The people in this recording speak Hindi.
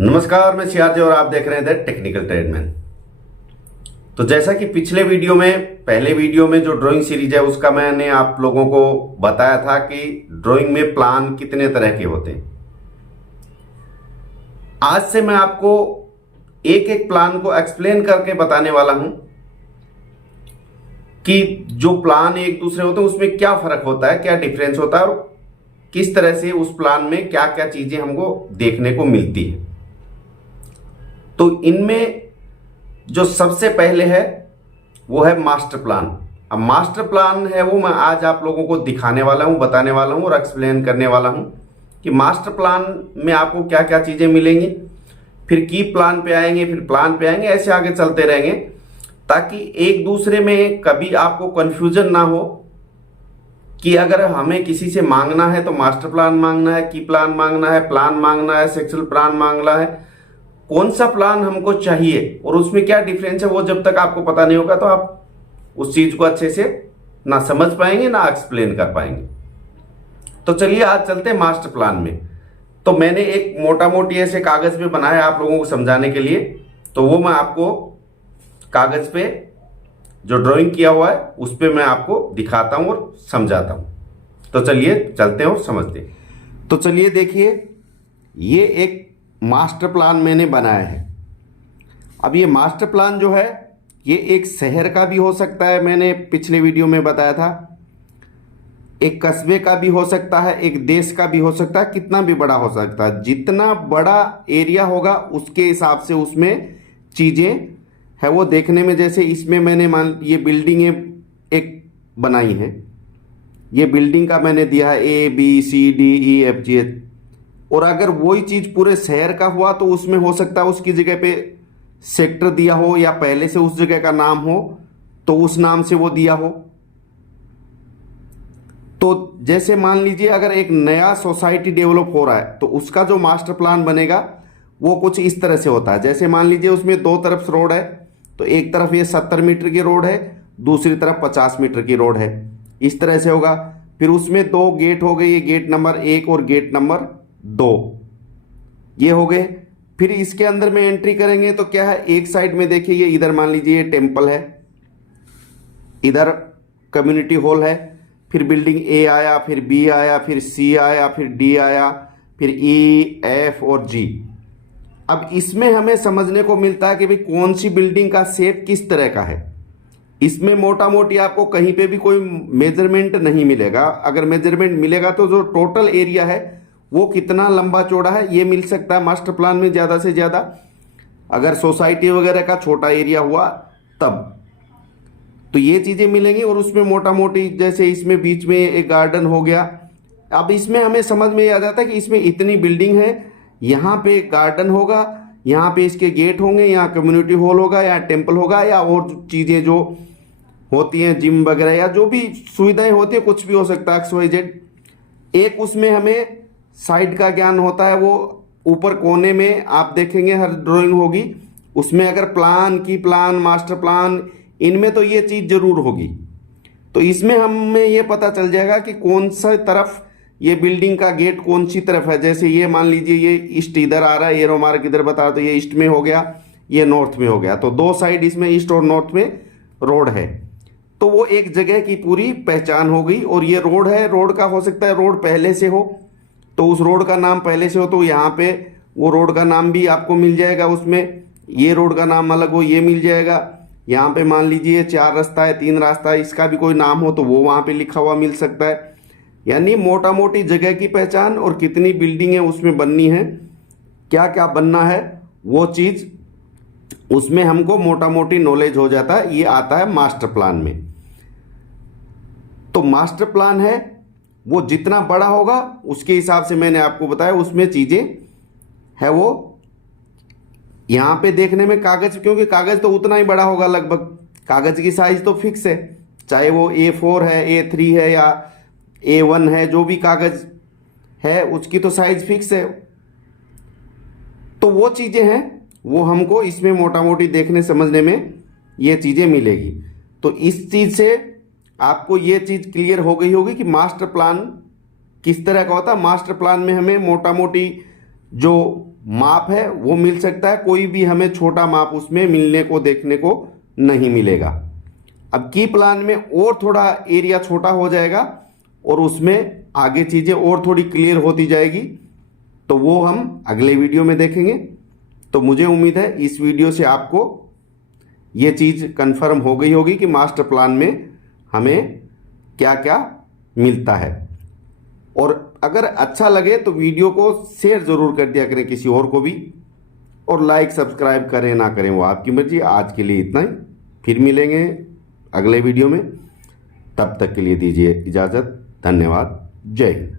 नमस्कार, मैं सियाजी और आप देख रहे थे टेक्निकल ट्रेडमैन। तो जैसा कि पिछले वीडियो में, पहले वीडियो में जो ड्राइंग सीरीज है उसका मैंने आप लोगों को बताया था कि ड्राइंग में प्लान कितने तरह के होते हैं। आज से मैं आपको एक एक प्लान को एक्सप्लेन करके बताने वाला हूं कि जो प्लान एक दूसरे होते हैं उसमें क्या फर्क होता है, क्या डिफरेंस होता है और किस तरह से उस प्लान में क्या क्या चीजें हमको देखने को मिलती है। तो इनमें जो सबसे पहले है वो है मास्टर प्लान। अब मास्टर प्लान है वो मैं आज आप लोगों को दिखाने वाला हूं, बताने वाला हूं और एक्सप्लेन करने वाला हूं कि मास्टर प्लान में आपको क्या क्या चीजें मिलेंगी, फिर की प्लान पे आएंगे, फिर प्लान पे आएंगे, ऐसे आगे चलते रहेंगे ताकि एक दूसरे में कभी आपको कंफ्यूजन ना हो कि अगर हमें किसी से मांगना है तो मास्टर प्लान मांगना है, की प्लान मांगना है, प्लान मांगना है, सेक्शुअल प्लान मांगना है, कौन सा प्लान हमको चाहिए और उसमें क्या डिफरेंस है, वो जब तक आपको पता नहीं होगा तो आप उस चीज को अच्छे से ना समझ पाएंगे ना एक्सप्लेन कर पाएंगे। तो चलिए आज चलते हैं मास्टर प्लान में। तो मैंने एक मोटा मोटी ऐसे कागज पे बनाया आप लोगों को समझाने के लिए, तो वो मैं आपको कागज पे जो ड्राइंग किया हुआ है उस पे मैं आपको दिखाता हूं और समझाता हूं। तो चलिए चलते हैं और समझते हैं। तो चलिए देखिए, ये एक मास्टर प्लान मैंने बनाया है। अब ये मास्टर प्लान जो है ये एक शहर का भी हो सकता है, मैंने पिछले वीडियो में बताया था, एक कस्बे का भी हो सकता है, एक देश का भी हो सकता है, कितना भी बड़ा हो सकता है। जितना बड़ा एरिया होगा उसके हिसाब से उसमें चीज़ें है वो देखने में, जैसे इसमें मैंने मान ये बिल्डिंगें एक बनाई है, ये बिल्डिंग का मैंने दिया है ABCDEFGH, और अगर वही चीज पूरे शहर का हुआ तो उसमें हो सकता है उसकी जगह पे सेक्टर दिया हो या पहले से उस जगह का नाम हो तो उस नाम से वो दिया हो। तो जैसे मान लीजिए अगर एक नया सोसाइटी डेवलप हो रहा है तो उसका जो मास्टर प्लान बनेगा वो कुछ इस तरह से होता है। जैसे मान लीजिए उसमें दो तरफ रोड है, तो एक तरफ ये 70 मीटर की रोड है, दूसरी तरफ 50 मीटर की रोड है, इस तरह से होगा। फिर उसमें दो गेट हो गए, ये गेट नंबर 1 और गेट नंबर 2 ये हो गए। फिर इसके अंदर में एंट्री करेंगे तो क्या है, एक साइड में देखिए ये इधर मान लीजिए ये टेम्पल है, इधर कम्युनिटी हॉल है, फिर बिल्डिंग A आया, फिर B आया, फिर C आया, फिर D आया, फिर E F और G। अब इसमें हमें समझने को मिलता है कि भाई कौन सी बिल्डिंग का शेप किस तरह का है। इसमें मोटा मोटी आपको कहीं पे भी कोई मेजरमेंट नहीं मिलेगा। अगर मेजरमेंट मिलेगा तो जो टोटल एरिया है वो कितना लंबा चौड़ा है ये मिल सकता है मास्टर प्लान में ज़्यादा से ज़्यादा, अगर सोसाइटी वगैरह का छोटा एरिया हुआ तब तो ये चीज़ें मिलेंगी। और उसमें मोटा मोटी जैसे इसमें बीच में एक गार्डन हो गया। अब इसमें हमें समझ में आ जाता है कि इसमें इतनी बिल्डिंग है, यहाँ पे गार्डन होगा, यहाँ पे इसके गेट होंगे, यहाँ कम्युनिटी हॉल होगा, यहाँ टेम्पल होगा, या और चीज़ें जो होती हैं जिम वगैरह या जो भी सुविधाएं होती है, कुछ भी हो सकता है XYZ। एक उसमें हमें साइड का ज्ञान होता है, वो ऊपर कोने में आप देखेंगे हर ड्राइंग होगी, उसमें अगर प्लान की प्लान मास्टर प्लान इनमें तो ये चीज़ जरूर होगी। तो इसमें हमें ये पता चल जाएगा कि कौन सा तरफ ये बिल्डिंग का गेट कौन सी तरफ है। जैसे ये मान लीजिए ये ईस्ट इधर आ रहा है, एरो मार्क इधर बता रहा, तो ये ईस्ट में हो गया, ये नॉर्थ में हो गया, तो दो साइड इसमें ईस्ट और नॉर्थ में रोड है, तो वो एक जगह की पूरी पहचान हो गई। और ये रोड है, रोड का हो सकता है रोड पहले से हो तो उस रोड का नाम पहले से हो तो यहाँ पे वो रोड का नाम भी आपको मिल जाएगा, उसमें ये रोड का नाम अलग हो ये मिल जाएगा। यहाँ पे मान लीजिए 4 रास्ता है, 3 रास्ता है, इसका भी कोई नाम हो तो वो वहाँ पे लिखा हुआ मिल सकता है। यानी मोटा मोटी जगह की पहचान और कितनी बिल्डिंग है उसमें बननी है, क्या क्या बनना है, वो चीज़ उसमें हमको मोटा मोटी नॉलेज हो जाता है। ये आता है मास्टर प्लान में। तो मास्टर प्लान है वो जितना बड़ा होगा उसके हिसाब से मैंने आपको बताया उसमें चीज़ें है वो यहाँ पे देखने में कागज, क्योंकि कागज तो उतना ही बड़ा होगा लगभग, कागज की साइज तो फिक्स है, चाहे वो A4 है, A3 है या A1 है, जो भी कागज है उसकी तो साइज फिक्स है। तो वो चीज़ें हैं वो हमको इसमें मोटा मोटी देखने समझने में ये चीज़ें मिलेगी। तो इस चीज़ से आपको ये चीज़ क्लियर हो गई होगी कि मास्टर प्लान किस तरह का होता है। मास्टर प्लान में हमें मोटा मोटी जो माप है वो मिल सकता है, कोई भी हमें छोटा माप उसमें मिलने को देखने को नहीं मिलेगा। अब की प्लान में और थोड़ा एरिया छोटा हो जाएगा और उसमें आगे चीज़ें और थोड़ी क्लियर होती जाएगी, तो वो हम अगले वीडियो में देखेंगे। तो मुझे उम्मीद है इस वीडियो से आपको ये चीज़ कंफर्म हो गई होगी कि मास्टर प्लान में हमें क्या क्या मिलता है। और अगर अच्छा लगे तो वीडियो को शेयर ज़रूर कर दिया करें किसी और को भी, और लाइक सब्सक्राइब करें ना करें वो आपकी मर्जी। आज के लिए इतना ही, फिर मिलेंगे अगले वीडियो में, तब तक के लिए दीजिए इजाज़त। धन्यवाद। जय हिंद।